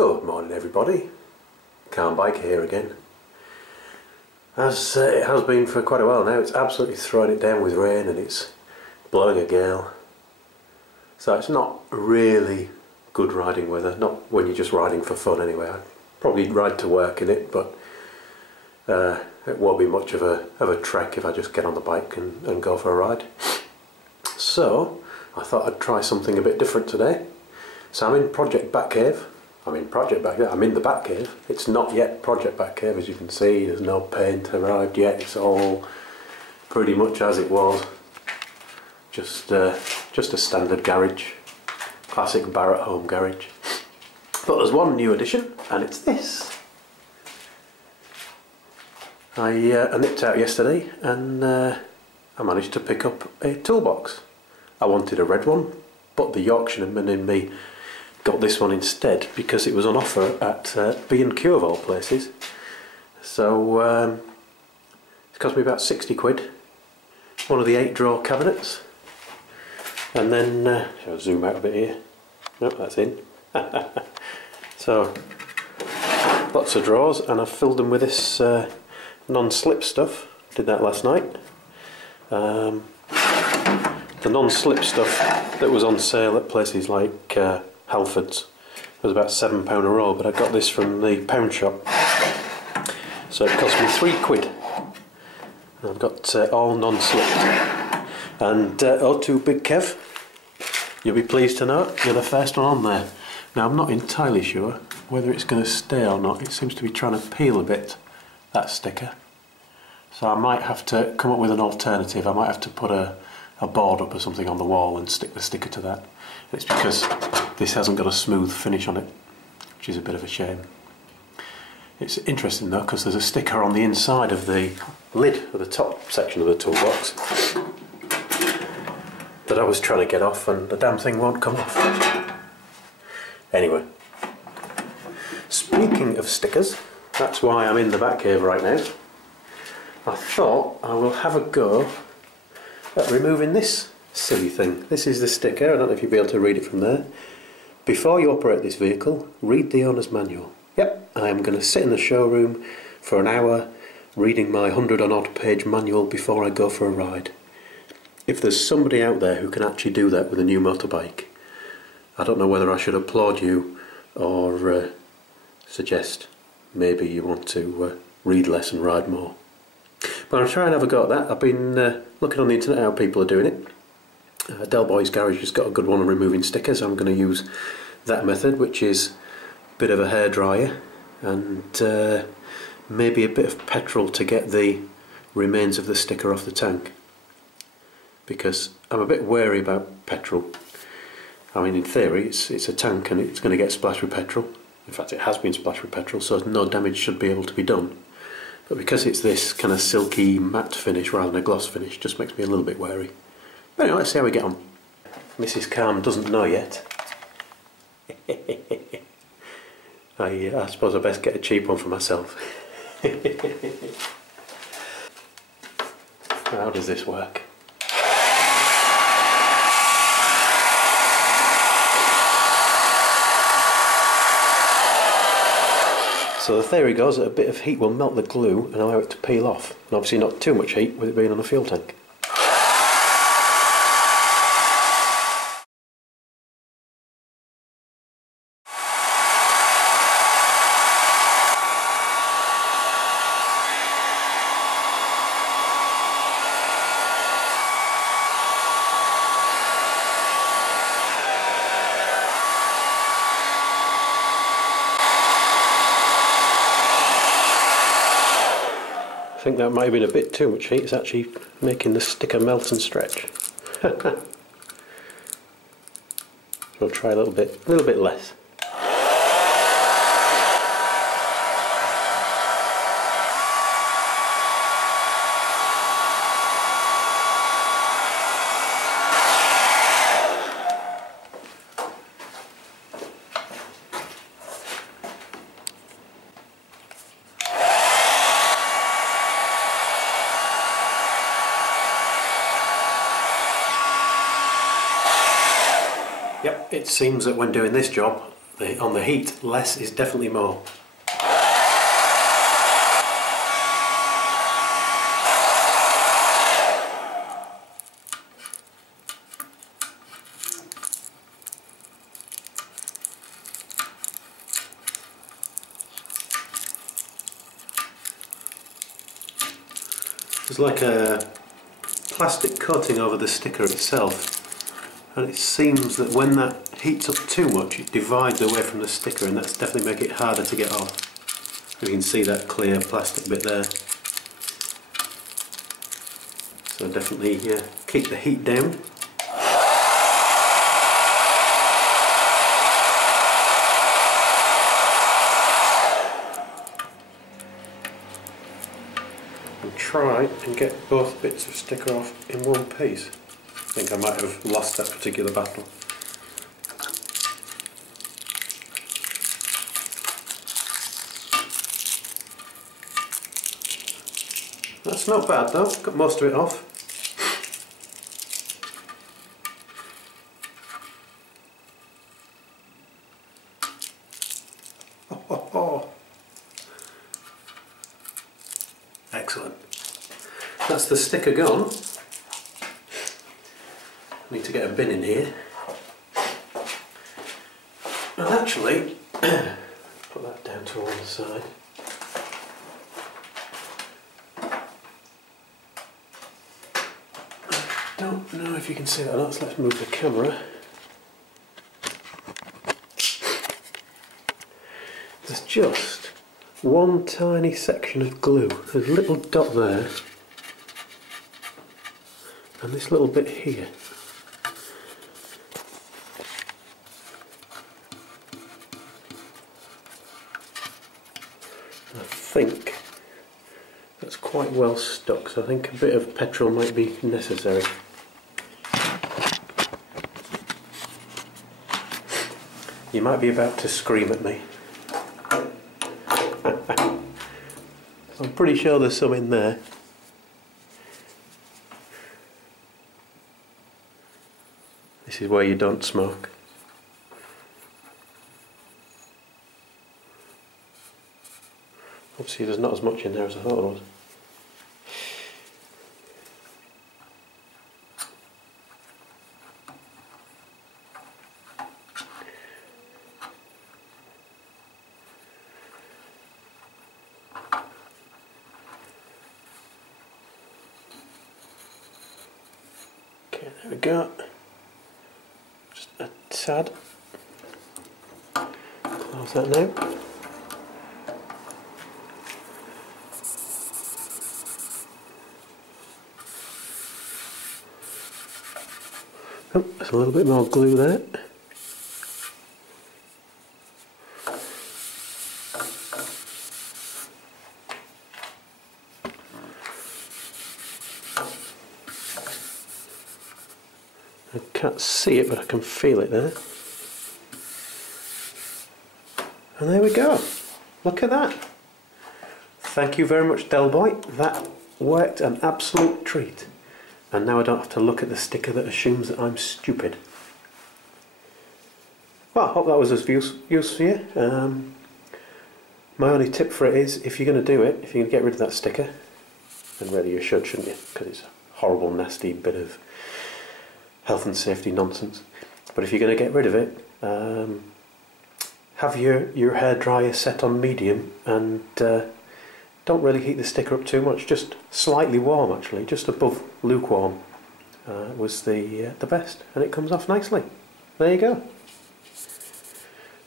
Good morning everybody, Calm Biker here again. As it has been for quite a while now, it's absolutely throwing it down with rain and it's blowing a gale. So it's not really good riding weather, not when you're just riding for fun anyway. I'd probably ride to work in it, but it won't be much of a trek if I just get on the bike and go for a ride. So I thought I'd try something a bit different today. So I'm in Project Batcave. I'm in the Batcave. It's not yet Project Batcave, as you can see. There's no paint arrived yet. It's all pretty much as it was. Just a standard garage, classic Barrett home garage. But there's one new addition, and it's this. I nipped out yesterday, and I managed to pick up a toolbox. I wanted a red one, but the Yorkshireman in me got this one instead because it was on offer at B&Q of all places. So it's cost me about 60 quid. One of the 8-drawer cabinets, and then shall I zoom out a bit here? Nope, that's in. So lots of drawers, and I've filled them with this non-slip stuff. Did that last night. The non-slip stuff that was on sale at places like Halfords was about £7 a roll, but I got this from the pound shop, so it cost me 3 quid. And I've got all non-slipped. And O2 Big Kev, you'll be pleased to know you're the first one on there. Now I'm not entirely sure whether it's going to stay or not. It seems to be trying to peel a bit, that sticker. So I might have to come up with an alternative. I might have to put a board up or something on the wall and stick the sticker to that. And it's because this hasn't got a smooth finish on it, which is a bit of a shame. It's interesting though, because there's a sticker on the inside of the lid of the top section of the toolbox that I was trying to get off, and the damn thing won't come off. Anyway, speaking of stickers, that's why I'm in the Batcave right now. I thought I will have a go at removing this silly thing. This is the sticker. I don't know if you'll be able to read it from there. Before you operate this vehicle, read the owner's manual. Yep, I am going to sit in the showroom for an hour reading my 100 and odd page manual before I go for a ride. If there's somebody out there who can actually do that with a new motorbike, I don't know whether I should applaud you or suggest maybe you want to read less and ride more. But I'll try and have a go at that. I've been looking on the internet how people are doing it. Del Boy's Garage has got a good one on removing stickers. I'm going to use that method, which is a bit of a hairdryer and maybe a bit of petrol to get the remains of the sticker off the tank, because I'm a bit wary about petrol. I mean, in theory it's a tank and it's going to get splashed with petrol. In fact, it has been splashed with petrol, so no damage should be able to be done. But because it's this kind of silky matte finish rather than a gloss finish, just makes me a little bit wary. But anyway, let's see how we get on. Mrs. Calm doesn't know yet. I suppose I best get a cheap one for myself. How does this work? So the theory goes that a bit of heat will melt the glue and allow it to peel off. And obviously not too much heat with it being on a fuel tank. I think that might have been a bit too much heat. It's actually making the sticker melt and stretch. We'll try a little bit less. Yep, it seems that when doing this job, on the heat, less is definitely more. There's like a plastic coating over the sticker itself, and it seems that when that heats up too much it divides away from the sticker, and that's definitely make it harder to get off. You can see that clear plastic bit there. So definitely keep the heat down. And try and get both bits of sticker off in one piece. I think I might have lost that particular battle. That's not bad though, got most of it off. Excellent. That's the sticker gone. Need to get a bin in here. And actually, put that down to one side. I don't know if you can see that or not, so let's move the camera. There's just one tiny section of glue. There's a little dot there, and this little bit here. I think that's quite well stuck, so I think a bit of petrol might be necessary. You might be about to scream at me. I'm pretty sure there's some in there. This is where you don't smoke. Obviously there's not as much in there as I thought there was. Okay, there we go. Just a tad. Close that now. Oh, there's a little bit more glue there. I can't see it, but I can feel it there. And there we go. Look at that. Thank you very much, Del Boy. That worked an absolute treat. And now I don't have to look at the sticker that assumes that I'm stupid. Well, I hope that was of use for you. My only tip for it is, if you're going to do it, if you're going to get rid of that sticker, and really you should, shouldn't you? Because it's a horrible, nasty bit of health and safety nonsense. But if you're going to get rid of it, have your hairdryer set on medium, and don't really heat the sticker up too much, just slightly warm actually, just above lukewarm was the best, and it comes off nicely. There you go.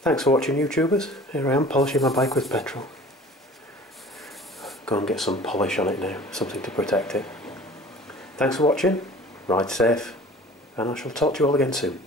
Thanks for watching, YouTubers. Here I am polishing my bike with petrol. Go and get some polish on it now, something to protect it. Thanks for watching, ride safe, and I shall talk to you all again soon.